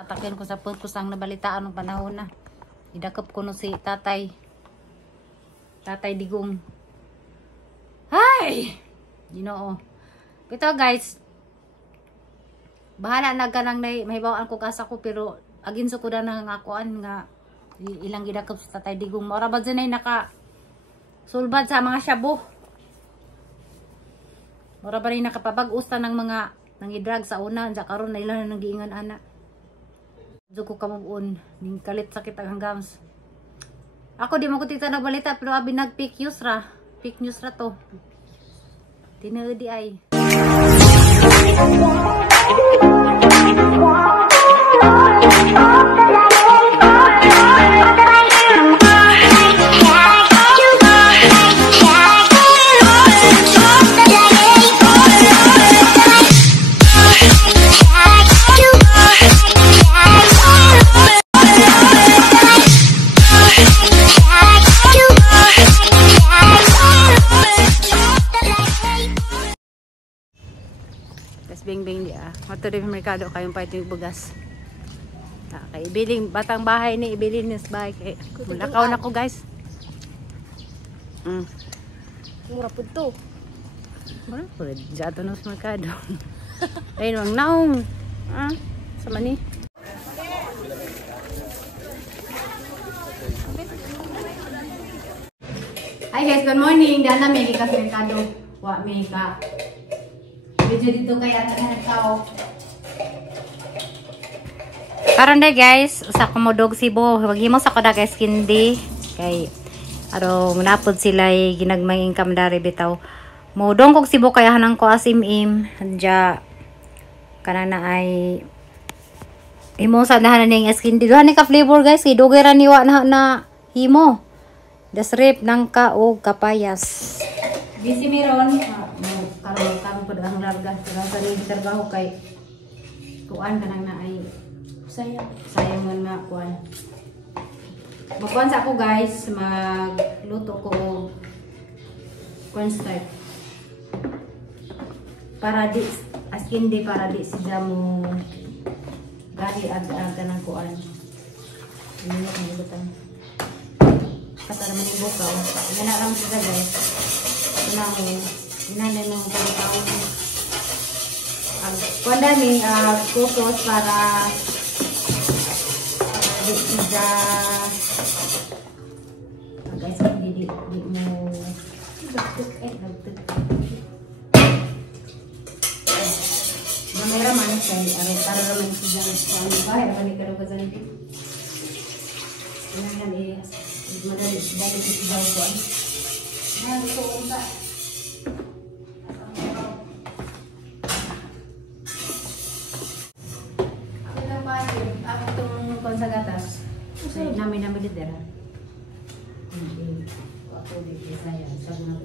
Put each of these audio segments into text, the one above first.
Atakin ko sa purpose ang nabalitaan ng panahon na. Idakop ko no si Tatay Digong. Hay! Ginoo. Ito guys, bahala na ka nang mahibawaan ko kasa ko, pero aginso ko na nangakuan nga ilang gidakop sa Tatay Digong. Maura ba dyan ay naka sulbad sa mga shabu. Maura ba rin nakapabag-usta ng mga nangidrag sa una. Sa karon na ilan na nag-iingan anak. Diyo ko kamubuon. Ning kalit sakit ang hanggams. Ako di mo ko tita nagbalita, pero abi nag-fake news ra. Fake news ra to. Tinuodi ay. Bing-bing dia. Mato rin merkado kayong pahit yung bugas. Kay ibiling batang bahay ni ibilin nis bahay kay mulakaw na ko guys. Mura po to. Mura po jato no sa merkado. Ayun wang naong. Sama ni. Hi guys, good morning. Dana may ka sa merkado. Wa may ka. Video dito kaya tanan tao. Karon day guys, usa ko mo dog sibo. Maghimo sa ko da guys kindi kay arong napod sila ginagmay income dari bitaw. Modong kog sibo kaya hanang ko asim-im. Hanja kanana ay imo sa dahanan ning skindi. Duha ni ka flavor guys, kay dugay ra niwa na himo. Dasrip nangka og kapayas. Busy meron. Karon po ang larga sa rin trabaho kay kuan kanang na ay sayang man na kuan. Magkuan sa ako guys, magluto ko cornstarch para di as hindi para di siya mo gari ag kanang kuan. Ano yung ibutan kata naman yung bukaw gana lang siya guys namin inanay ng bukaw kuan dami kusot para di siya guys di mo Mamera man saya para naman siya ang bahay naman ikaw ka dyan inahan madali siya ko ko unta ako lang pa ako itong kon sa gatas namin dito ako dito saya sa mga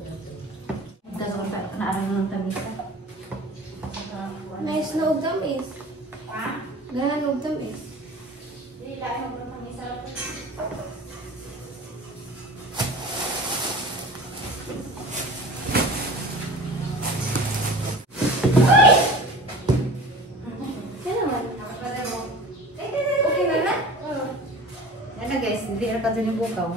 gatas unta naarang ng tamisa. Nice na og tamis. Ha? Gahan og tamis. Dili lain mo ng isa. Guys, hindi na pa yung bukaw.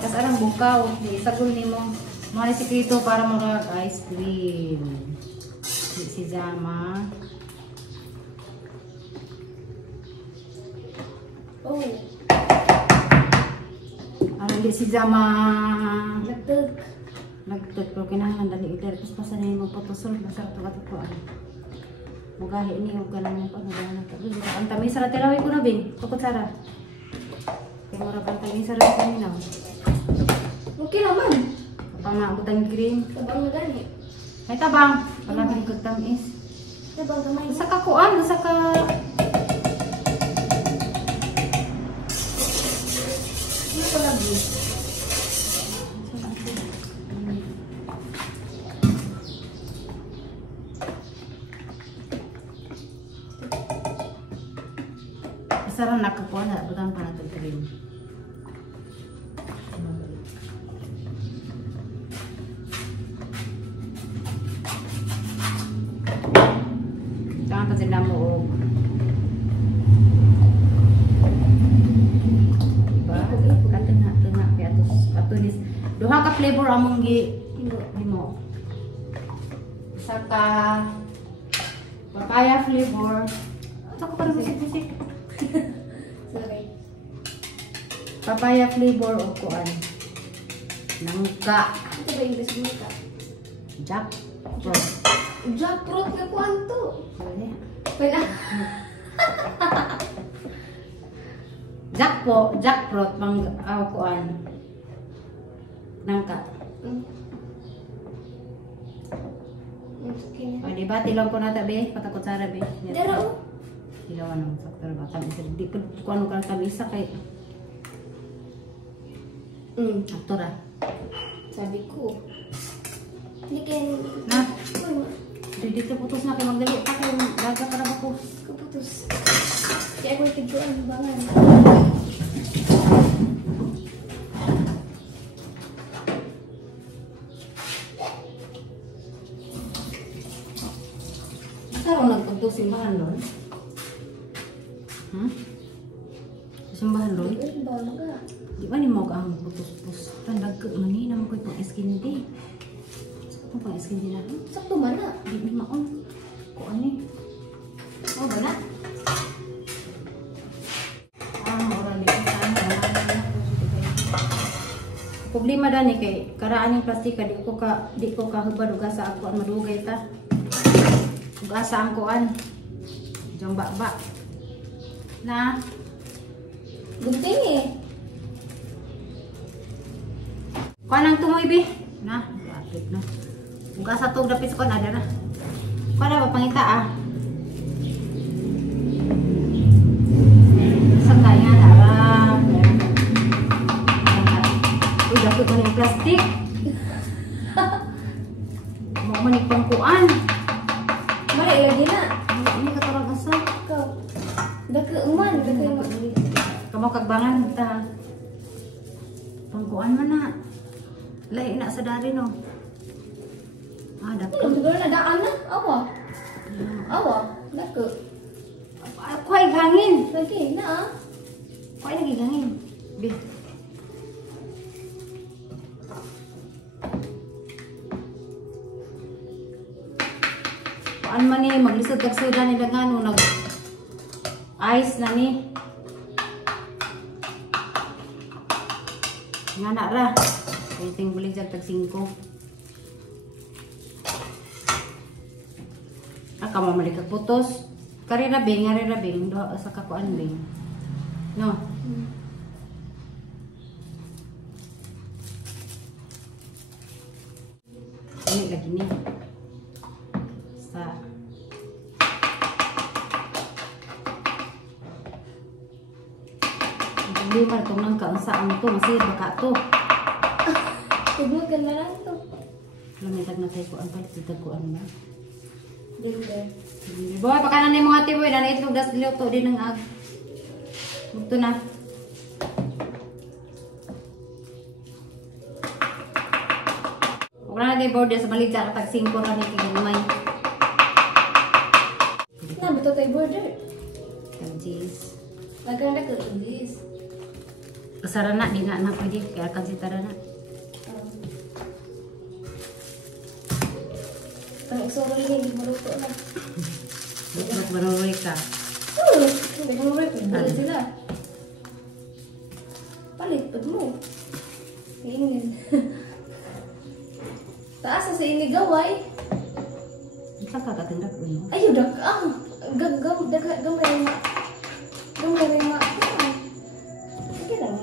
Kasi arang bukaw, di isagol ni mo. Mga sikreto para mag ice cream. Si Zama. Oh. Arang di si Zama. Nagtag. Pero kinahanglan dali iter. Tapos pasan na yung magpapasol. Masarap ito katukuan. Mugahi ni huwag ka lang yung pag-nagana. Ang tamis sarap tilawin ko na bin. Tukot sarap. Kaya marap ang tamis sarap kanina. Okay naman. Kapang naabutang green. Tabang na gani. Ay tabang. Pala kong kagtamis. Tabang gamay. Nasa ka kuan. Nasa ka... Ano pa lagi? Sarang nakakuha na, butang pa natin cream. Saan kasi na mo og diba? Katengah kay atunis. Duha ka flavor among himo. Isa ka papaya flavor. Ito ko parang bisik-bisik. Sorry. Papaya flavor o kuan. Nangka. Ito ba English mo ka? Jackfruit. Jackfruit ka kuan to. Boleh. Kaya Jackfruit mang kuan. Nangka. Okay. O, diba? Tilaw ko na tabi. Patakot sa rabi. Daro. Tilawan ng saktor ba? Tabi. Di ko ano ka tabi isa kay aktor ah. Sabi ko. Hindi kayo Na? Dito putos na kayo. Magdali pa kayo. Daga para ba ko? kaputos. Kaya ako itiguan bangan. Sarong nagpuntos simbahan doon? Simbahan doon? Ba mga? Di ba ni mo ang putos-putos? Tandag ka manina mo ko itong skin day. Sa pang skin day na rin? Sakto man na. Di ni maon. Ko ani? Oh, ba na? Oral dito sa ano. Problema dani kay karaan yung plastika di ko ka hubad uga sa ako ang madugay ta. Uga sa ang kuan. Jong ba. Na Gunting eh. kuan ang tumoy bi. Na, lapit na. Uga sa tog dapit sa kuan ada na. Kuan na ba pangita ah. Sangkay nga darap. Uy, dapit ko na yung plastik. Mau manik pangkuan. Mara ilagi na. Ini katarang asa. Ikaw. Daka uman. Daka uman. Kamu kagbangan ta. Pangkuan man na. Lahi na sa dari no. Dako. Siguro na daan na. Awa. Awa. Daka. Kuay hangin. Lagi na ah. Kuay lagi hangin. Bi. Kuan man ni maglisod kag soda ni dagano nag ice na ni. Nga na ra. Waiting balik jag tag 5. Aka mamalik kag putos. Kari na bing, do sa kakuan bing. No. Ini lagi ni. Sa hindi pa itong nang kaunsa ang ito, masih baka ito. Tuglugan na lang to. Lamitag na tayo kuan palit dito kuan ba? Dinde. Boy, pakanan ni mga tiboy na itlog das luto din ng ag. Ito na. Wala na tayo border sa baligya kapag 5 ra ni kigumay. Na betul tayo border. Cheese. Lagyan na ka English. Kasarana di na pwede kaya kan si tarana. Pag iksoro rin hindi maluto na. Bukan maroy ka. Hindi ka maluto. Hindi sila. Palit pag mo. Ingin. Taas na sa inigaway. Isa ka katindak uno. Ayo dak gamay ma. Gamay ma. Sige lang.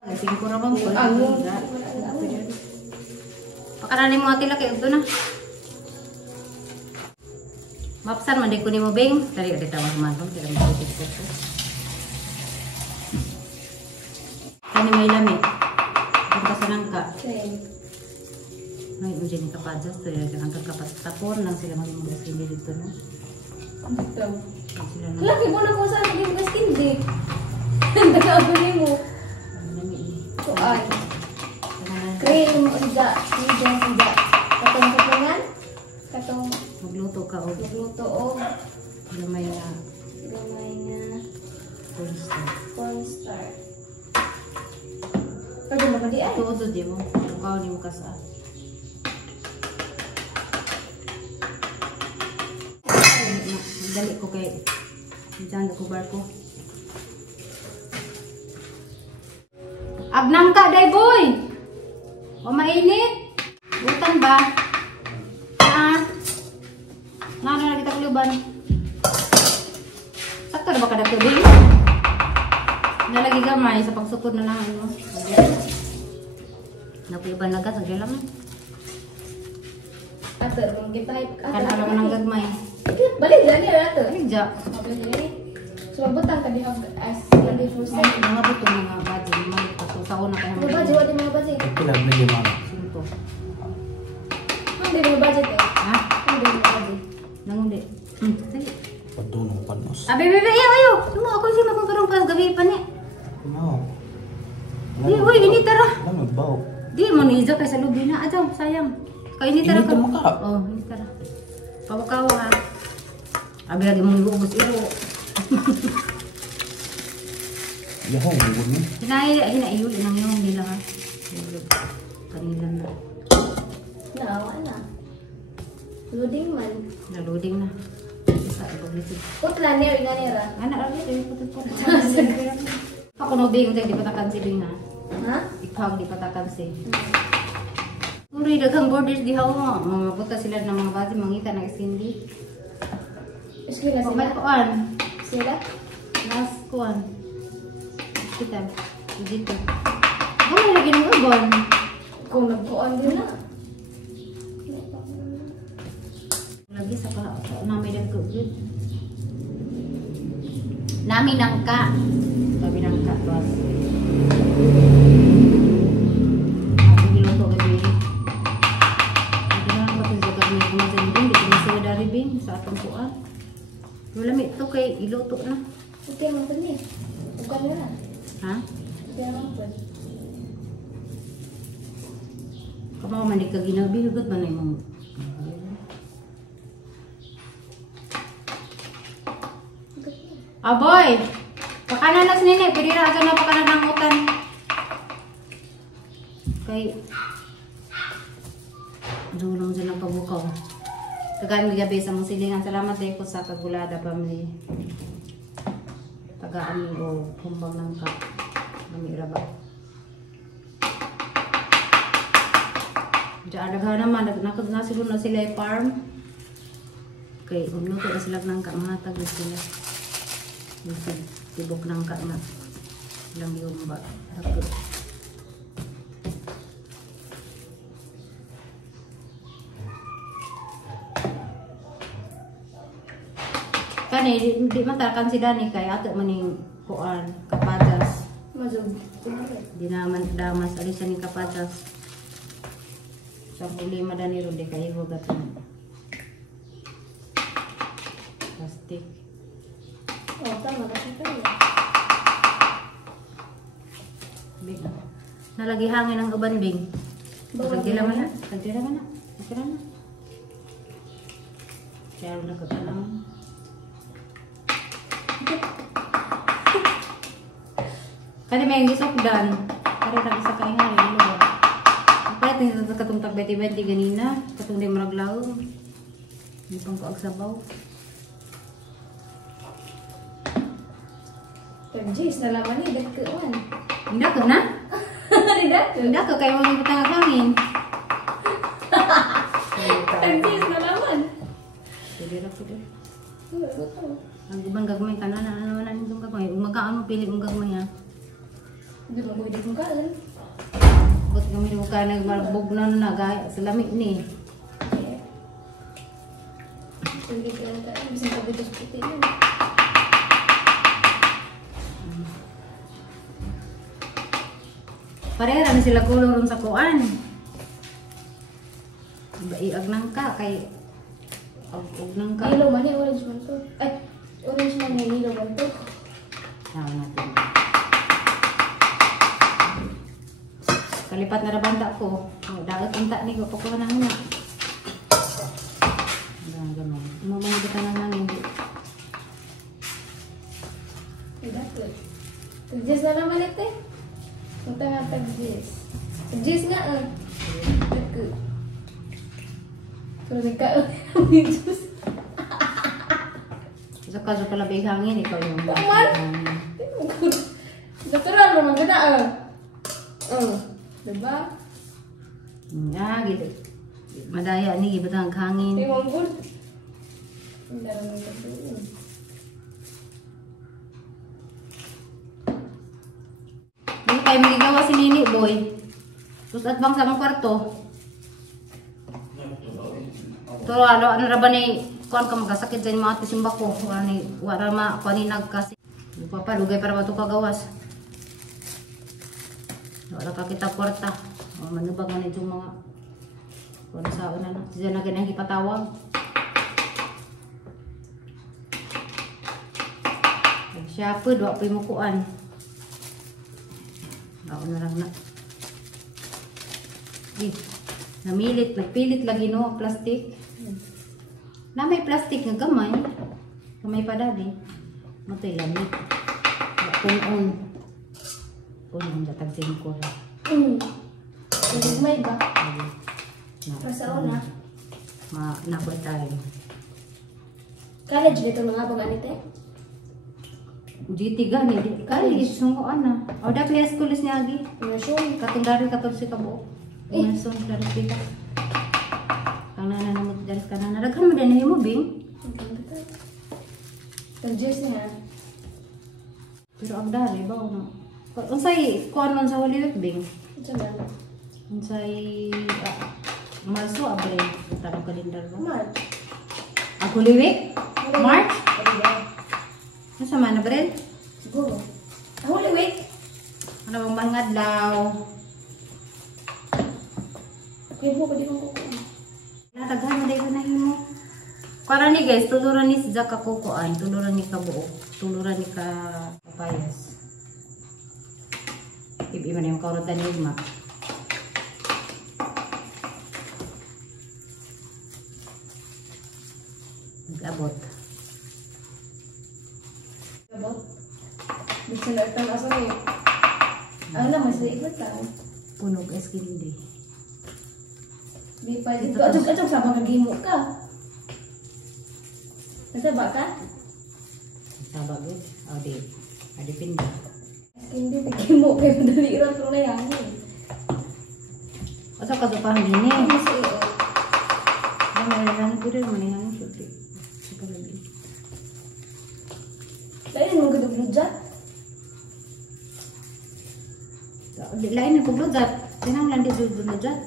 Kasi ko ra bang pala. Ano? Pakanan ni mga tila kay ito na. Mapsan man di ko nimo bing, dari ada tawag man to, dili mo ko. Kani may lami. Kung kasanang ka. May ujen ka pa just ya kan kapat tapor nang sila maging sini dito no. Dito. Sila na. Laki mo na ko sa akin gas hindi. Nagkaapo ni mo. Lami ini. Ko ay. Cream ida. Ida. Katong katangan. Katong Magluto ka og Magluto o gamay nga gamay nga cornstarch. cornstarch. Pwede mo ba di ay? Tuod di mo. Ikaw di mo kasa. Dali ko kay diyan ko barko. Agnang ka day boy. O mainit. Butan ba? Na kita kuluban. Sakto na ba kada kubi? Nalagi gamay sa pagsukod na lang ano. Napiban na gas, agya lang. Ato, kung kita ay Kan alam mo ng gagmay. balik dyan niya ato. Ay, dya. Mabalik dyan. So, mabutang ka di as lagi first time. Mga buto mga budget. Mga buto. Sa una kaya Mga budget, wala mga budget. Pilag na di mana. Simpo. Hindi mga budget eh. Ha? Hindi mga budget. Nangundi. Dali. Padunong panos. Abi, bebe, ayo. Sumo ako sino kung karong pas gabi pa ni. No. Di, uy, ini tara. Alam mo, baw. Di mo ni Izo kay sa lubi na. Ajaw, sayang. Kay ini tara Ini tama ka. Oh, ini tara. Pawakaw ha. Abi lagi mong iubos iro. Yahong, huwag mo. Hinaiyo nang yung nila ha. Kanila na. Naawa na. Loading man. Naluding na. Sa paglisod. Putla niya, nga nira. Anak lagi tayo putol. Ako no bing di patakan si bing ha. Ha? Ikaw di patakan si. Uri daghang borders di hawa. Mga puta sila ng mga bati mangita na isindi. Eskwela Pagkat sila. kuan. Sila? Nas kuan. Kita. Dito. Ano lagi ng ubon? Kung nagkuhan din na. Lagi sa namin ng kugid. Namin nangka. Sabi nangka bas. Ako niluto gabi. Hindi na lang kapag sa kami kumasin din. Di kami sila dari bin sa atong kuan. Wala mi ito kay iluto na. Ito yung mga ni. Bukan na na. Ha? Ito yung mga Kamao man di ka ginabi. Hugot man na yung Aboy! Pakanan na sinini. Pwede na agad na pakanan ng utan. Kay... Dulong dyan ang pabukaw. Tagaan mo gabi sa mong silingan. Salamat din ko sa Kagulada family. Tagaan mo o kumbang ng ka. Namira ba? Diyan agad naman. Nasiguro na sila yung farm. Okay, magluto na sila ng ka. Mga tagos sila. Tibok ng ka na lang yung ba dako. Kani di matarakan si Dani kay ato maning kuan kapatas. Mazog. Di naman damas alis ni kapatas. Sa problema Dani ro di kay hugat. Plastic. Oh, tama kasi tayo. Big. Nalagi hangin ang uban bing. Kagila man na. Kagila man na. Kagila na. Kaya na kagalang. Kani may gisokdan. Kari ra isa ka ingay ulo. Palit ni sa katong tag 20 ganina, katong di maraglaw. Di pang ko agsabaw. Pag-jis na laman ni, dagkuan. Inda ko na. Dagko. Inda ko kay mo gitang hangin. Pag-jis na laman. Pwede ra pwede. Ito. Ang ibang gagmay ka na naman na itong gagmay. Umagaan mo pili mong gagmay ha. Hindi mo pwede kong kalan. Ba't kami mo ka nagbog na na gaya sa lamig ni. Pwede ka lang tayo. Bisang kabitos puti yun. Parera na sila kulong sa kuan. Iag nang ka kay og nang ka. Ilaw man yung orange man to. Ay, orange man yung ilaw man to. Nawa natin. Kalipat na rabanda ko. Oh, dagat unta ni ko pagkuha na nga. Ganun. butang ng hangin. Tidak ke. Tag-jis na naman ito eh. Punta nga tag-jis. Tag-jis nga eh. Tag-ke. Pero nagka may juice. Sa palabig hangin, ikaw yung Paman! Natural naman ka na ah. Diba? Gitu. Madaya ni butang hangin. Tingong good. Hindi naman ka doon. Hindi kayo magigawa si Nini, boy. Terus at bang sa mong kwarto. Pero ano ra ba ni kuan ka magasakit sa mga tisimba ko. Wala ma kuanin nagkasi. Papa dugay para bato kagawas. Wala ka kita kwarta. Manubag man itong mga kuan sa una na. Diyan na ganang ipatawag. Siya po, doa po yung mukuan. Ako na lang na. Namilit, nagpilit lagi no, plastic. Na may plastic nga gamay. Gamay pa dali. Matoy lamit. Punon. Punon datag singko. May ba? Pasaon na. Nakoy tayo. College dito mga baganite? GT gani. College, sunguan na. O dapat high school is niya agi. Nasyon. Katong dari 14 ka buo. Nasyon, dari kita. Ang nananamot dari ka na. Naraghan mo din mo, Bing. Tag-jis niya. Pero ang dari ba ano? Unsay kuan man sa Holy Week, Bing? Ito na. Unsay Marso, Abril, tarong kalendar ba? March. Ang Holy Week? March? Ano Ano man, Abril? siguro. Holy Week. Ano bang mga adlaw? Kaya po ko di kong kukuha. Nataghan mo dahil na mo. Para ni guys, tuluran ni sa kakukuan, tuluran ni kabuok, tuluran ni ka papayas. Ibi man yung karotan ni Igma. Nag-abot. Abot. Bisa na ito nasa eh. Ano naman sa ikot ka? Punog eskindi. Di pa dito. Atong sama kagimo ka. Nasaba ka? Sabag yun. O di. Adi pinda. Hindi, kagimo kayo madali ron kung nayangin. O sa kasupang din eh. Ano sa iyo? Ang nalalang ko rin manihang syuti. Sa palagi. Lain mo gadog dyan? Lain na kublodjat. Tinang landi kublodjat.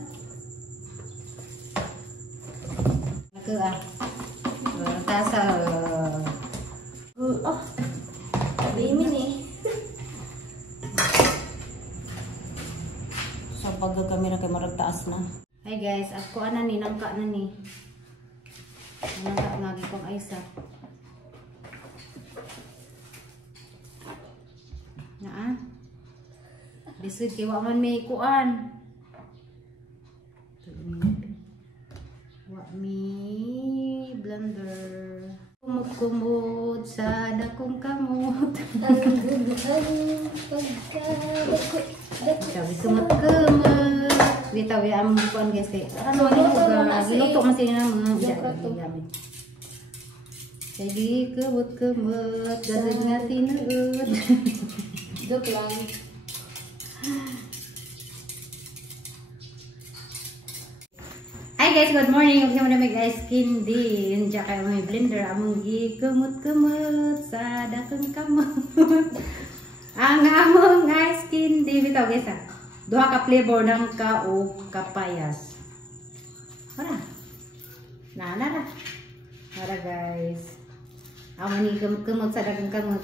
Naka tasa Oh, sabihin eh. sa pagkakamera kay marag taas na. Hi guys, ako ana ni nangka na ni. Nangka nga gi kong Aisa. Naa. Lisod kay wa man may kuan. Wa mi blender. Kumot-kumot sa dakong kamot. Ang gandang pagkadako. Sabi kumot-kumot. Bitaw ya among kuan guys kay ano ni ga giluto man sila mga gamit. Kay di kumot-kumot dadeg nga tinuod. Joke lang. Hi guys, good morning. Huwag naman na mag-ice cream din. Diyan kayo may blender. Among gikumot-kumot sa dakong kamot. Ang among ice cream din. Bitaw guys ha. Duha ka flavor ng ka o kapayas. Wala. Nara. Wala guys. Among gikumot-kumot sa dakong kamot.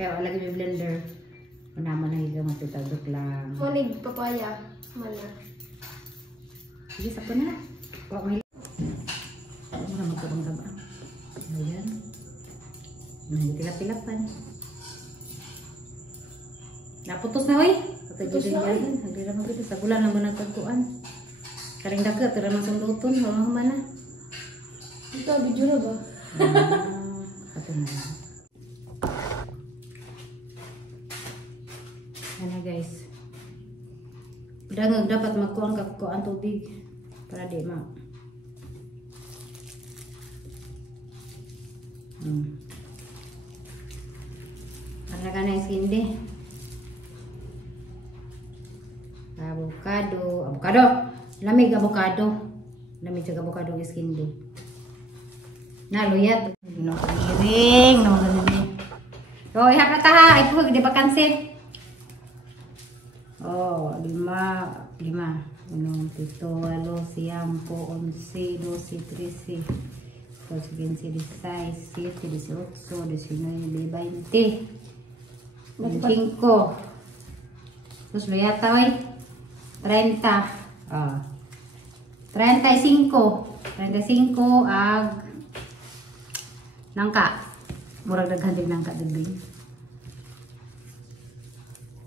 Kaya wala may blender. Naman na gikumot. Bitaw lang. Kunig papaya. Mala. Sige, sakto na. Huwag may ano na magkabang-gaba. Ayan. Tilap-tilapan. Naputos na, oy. Putos na, oy. Hagdira mo dito. Sa gulan lang mo nagkagkuan. Karing dagat, tira ng sunduton. Huwag mana. Ito, video na ba? Ito na. Ano guys. Dangag dapat magkuhan ka kuhan tubig para di ma. Ano ka na iskindi? Avocado. Lamig avocado. Lamig sa avocado iskindi. Naluyat. No, iring. No, ganun. So, ihap na taha. Ito, di ba kansin? Oh, 5, 1, 7, 8, 9, 10, 11, 12, 13, 14, 15, 16, 17, 18, 19, 20, 25. Terus luyata oy. 30. Ah. 35 ag nangka. Murag daghan din nangka daging.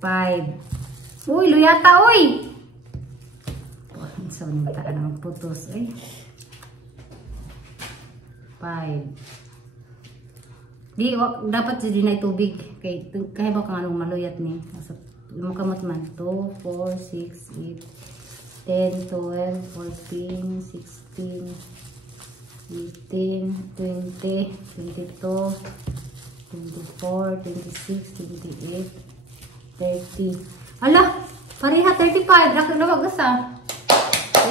5. Uy, luyata oy. So ni mata ka na magputos eh. 5. Di dapat di na tubig kay ba kang anong maluyat ni. Lumakamot man. 2, 4, 6, 8, 10, 12, 14, 16, 18, 20, 22, 24, 26, 28, 30. Ala, pareha 35. Rakit na wag asa.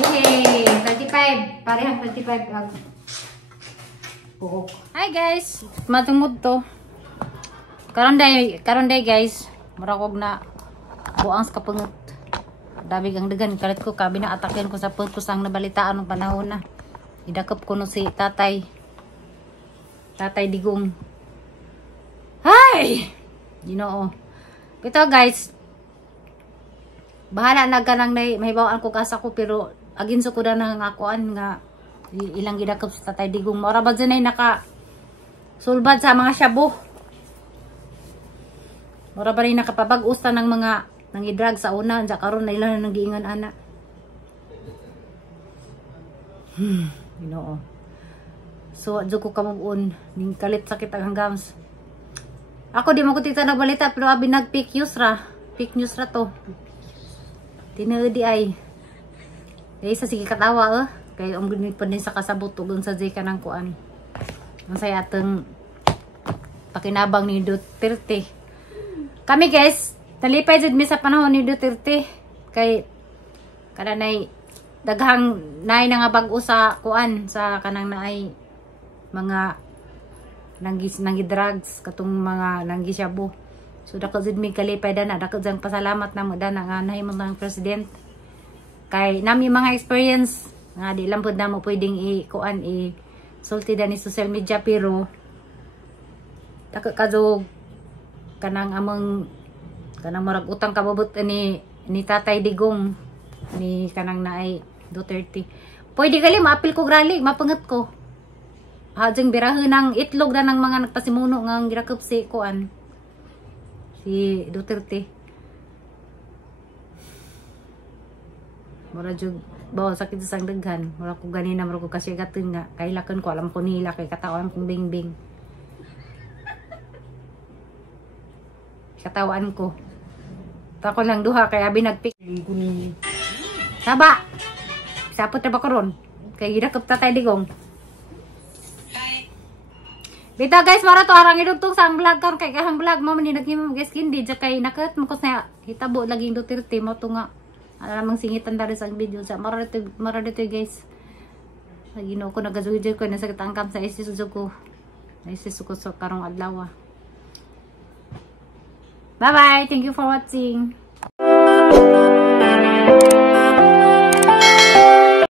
Yay, 35. Pareha 35. Hi guys, matungod to. Karon day guys, murakog na buang sa kapungot. Dabi ang dagan kalit ko kabi na atakin ko sa putos ang nabalitaan ng panahon na. Idakop ko no si Tatay Digong. Hi! Ginoo. Ito guys, bahala na ganang mahibawaan ko kasa ko pero agin sa kuda na ngakuan nga ilang gidakop sa Tatay Digong. Mora ba dyan ay naka sulbad sa mga shabu. Mora ba rin nakapabag-usta ng mga nangidrag sa una. Sa karon na ilan na nag-iingan anak. Ginoo. So, adyo ko kamubuon. Ning kalit sakit ang hanggams. Ako di mo ko tita nagbalita pero abi nag-fake news ra. Fake news ra to. Tinuodi ay. Kaya isa sige katawa kaya ang gunit pa din sa kasabot ug sa jay kanang kuan. Ang saya atong pakinabang ni Duterte. Kami guys, talipay jud mi sa panahon ni Duterte kay kada nay daghang nay nga bag-o sa kuan sa kanang naay mga nanggi drugs katong mga nanggi shabu. So dako jud mi kalipay dana, dako jang pasalamat namo dana nga nahimo ng president. Kay nami mga experience nga di lang pud namo pwedeng i-kuan sulti da ni social media pero dako kadug kanang among kanang murag utang kababot ni Tatay Digong ni kanang naay Duterte. Pwede gali maapil ko grali, mapangat ko. Hajeng birahon ng itlog na ng mga nagpasimuno nga girakop si kuan si Duterte. Mura jud bawa sakit sa daghan. Mura ko ganina mura ko kasi gatin nga kailakan ko alam ko nila kay katawan kong bingbing. Katawan ko. Tako lang duha kay abi nagpick. Saba. Sapot na ba karon? Kay gidakop Tatay Digong. Bita guys, mara to arang idugtong sa ang vlog karon kay kahang vlog mo man ni naghimo guys kindi ja kay nakat mo ko sa hitabo laging Duterte mo to nga. Alamang singitan dari sa video sa mara dito guys. Ginoo ko nagazuid ko na sakit ang kam sa isis ko. Isis ko sa karong adlaw. Bye bye. Thank you for watching.